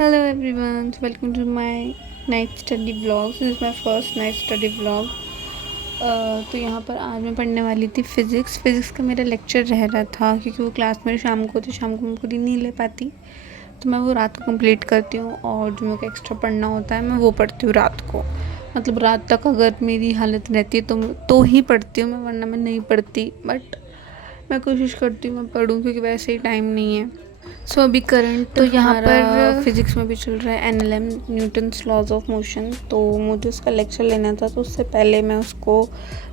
Hello everyone, welcome to my night study vlog. This is my first night study vlog. तो यहाँ पर आज मैं पढ़ने वाली थी फिज़िक्स का मेरा लेक्चर रह रहा था क्योंकि वो क्लास मेरी शाम को थी, शाम को मैं पूरी नहीं ले पाती, तो मैं वो रात को कंप्लीट करती हूँ और जो मेरे को एक्स्ट्रा पढ़ना होता है मैं वो पढ़ती हूँ रात को। मतलब रात तक अगर मेरी हालत रहती है तो ही पढ़ती हूँ मैं, वरना मैं नहीं पढ़ती। बट मैं कोशिश करती हूँ मैं पढूँ क्योंकि वैसे ही टाइम नहीं है। सो अभी करंट तो यहाँ पर फिज़िक्स में भी चल रहा है NLM, Newton's laws of motion. तो मुझे उसका लेक्चर लेना था, तो उससे पहले मैं उसको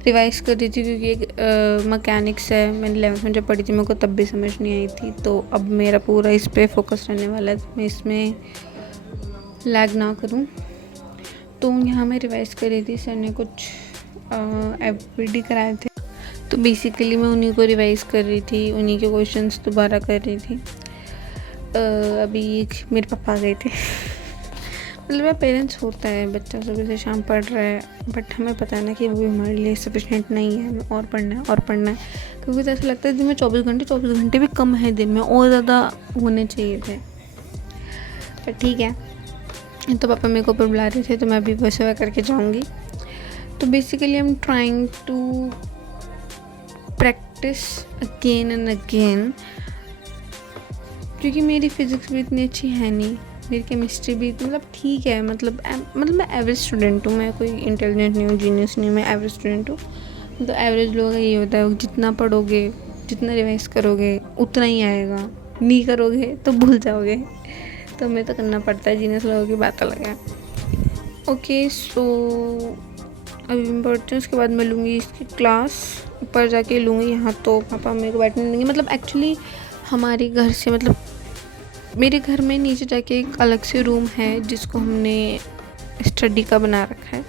रिवाइज़ कर रही थी क्योंकि एक मैकेनिक्स है, मैंने 11th में जब पढ़ी थी मेरे को तब भी समझ नहीं आई थी। तो अब मेरा पूरा इस पर फोकस रहने वाला है, मैं इसमें लैग ना करूँ। तो यहाँ मैं रिवाइज़ कर रही थी, सर ने कुछ FBD कराए थे, तो बेसिकली मैं उन्हीं को रिवाइज़ कर रही थी, उन्हीं के क्वेश्चंस दोबारा कर रही थी। अभी मेरे पापा आ गए थे मतलब मेरा पेरेंट्स होता है, बच्चा सुबह से शाम पढ़ रहा है, बट हमें पता है ना कि वो भी हमारे लिए सफिशिएंट नहीं है, हमें और पढ़ना है क्योंकि तो ऐसा लगता है दिन में 24 घंटे भी कम है, दिन में और ज़्यादा होने चाहिए थे। पर ठीक है, तो पापा मेरे को ऊपर बुला रहे थे तो मैं अभी वैसे करके जाऊँगी। तो basically I am trying to practice again and again, क्योंकि मेरी फ़िज़िक्स भी इतनी अच्छी है नहीं, मेरी केमिस्ट्री भी मतलब ठीक है, मतलब मैं एवरेज स्टूडेंट हूँ, मैं कोई इंटेलिजेंट नहीं हूँ, जीनियस नहीं हूँ, मैं एवरेज स्टूडेंट हूँ। तो एवरेज लोगों का ये होता है, जितना पढ़ोगे जितना रिवाइज़ करोगे उतना ही आएगा, नहीं करोगे तो भूल जाओगे। तो हमें तो करना पड़ता है, जीनियस लोगों की बात अलग है। ओके, सो अभी मैं पढ़ती हूँ, उसके बाद मैं लूँगी इसकी क्लास, ऊपर जाके लूँगी। यहाँ तो पापा मेरे को बैठने देंगे, मतलब एक्चुअली हमारे घर से, मतलब मेरे घर में नीचे जाके एक अलग से रूम है जिसको हमने स्टडी का बना रखा है,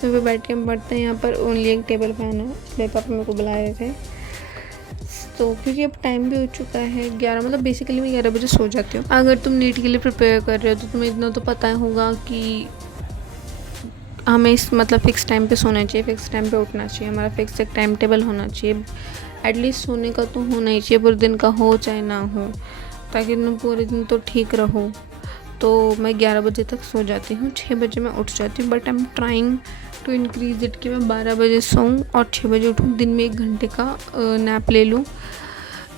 तो वह बैठ के हम पढ़ते हैं। यहाँ पर ओनली एक टेबल फैन है, इसलिए पापा मेरे को बुला रहे थे। तो क्योंकि अब टाइम भी हो चुका है 11, मतलब बेसिकली मैं 11 बजे सो जाती हूँ। अगर तुम नीट के लिए प्रिपेयर कर रहे हो तो तुम्हें इतना तो पता होगा कि हमें इस मतलब फ़िक्स टाइम पे सोना चाहिए, फ़िक्स टाइम पे उठना चाहिए, हमारा फ़िक्स एक टाइम टेबल होना चाहिए, एटलीस्ट सोने का तो होना ही चाहिए, पूरे दिन का हो चाहे ना हो, ताकि तुम पूरे दिन तो ठीक रहो। तो मैं 11 बजे तक सो जाती हूँ, 6 बजे मैं उठ जाती हूँ, but I am trying to increase it कि मैं 12 बजे सोऊं और 6 बजे उठूँ, दिन में 1 घंटे का नैप ले लूँ।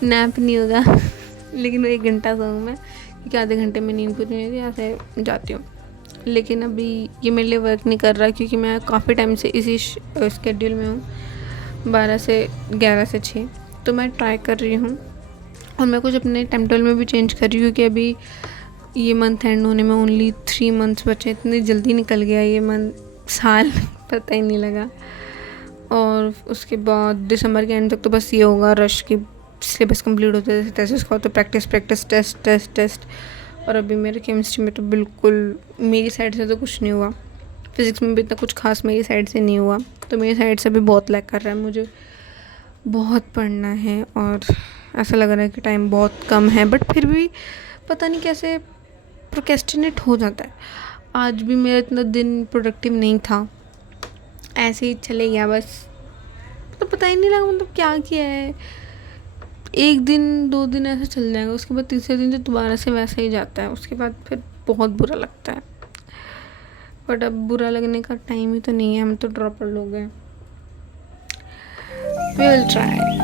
नैप नहीं होगा लेकिन 1 घंटा सोऊं मैं, क्योंकि आधे घंटे में नींद पूरी नहीं होती, ऐसे जाती हूँ। लेकिन अभी ये मेरे लिए वर्क नहीं कर रहा क्योंकि मैं काफ़ी टाइम से इसी स्केड्यूल में हूँ, 12 से 11 से 6। तो मैं ट्राई कर रही हूँ और मैं कुछ अपने टाइम टेबल में भी चेंज कर रही हूँ क्योंकि अभी ये मंथ एंड होने में ओनली 3 मंथ्स बचे, इतनी जल्दी निकल गया ये साल पता ही नहीं लगा। और उसके बाद दिसंबर के एंड तक तो बस ये होगा रश की सिलेबस कंप्लीट होते जैसे टेस्ट का, तो प्रैक्टिस टेस्ट। और अभी मेरे केमिस्ट्री में तो बिल्कुल मेरी साइड से तो कुछ नहीं हुआ, फिज़िक्स में भी इतना कुछ खास मेरी साइड से नहीं हुआ, तो मेरी साइड से भी बहुत लैग कर रहा है, मुझे बहुत पढ़ना है और ऐसा लग रहा है कि टाइम बहुत कम है, बट फिर भी पता नहीं कैसे प्रोक्रेस्टिनेट हो जाता है। आज भी मेरा इतना दिन प्रोडक्टिव नहीं था, ऐसे ही चले गया बस, तो पता ही नहीं लगा मतलब क्या किया है। 1 दिन 2 दिन ऐसा चल जाएगा, उसके बाद तीसरे दिन तो दोबारा से वैसा ही जाता है, उसके बाद फिर बहुत बुरा लगता है। बट अब बुरा लगने का टाइम ही तो नहीं है, हम तो ड्रॉपर लोग हैं। We will try.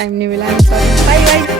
टाइम नहीं मिला। Sorry, bye bye.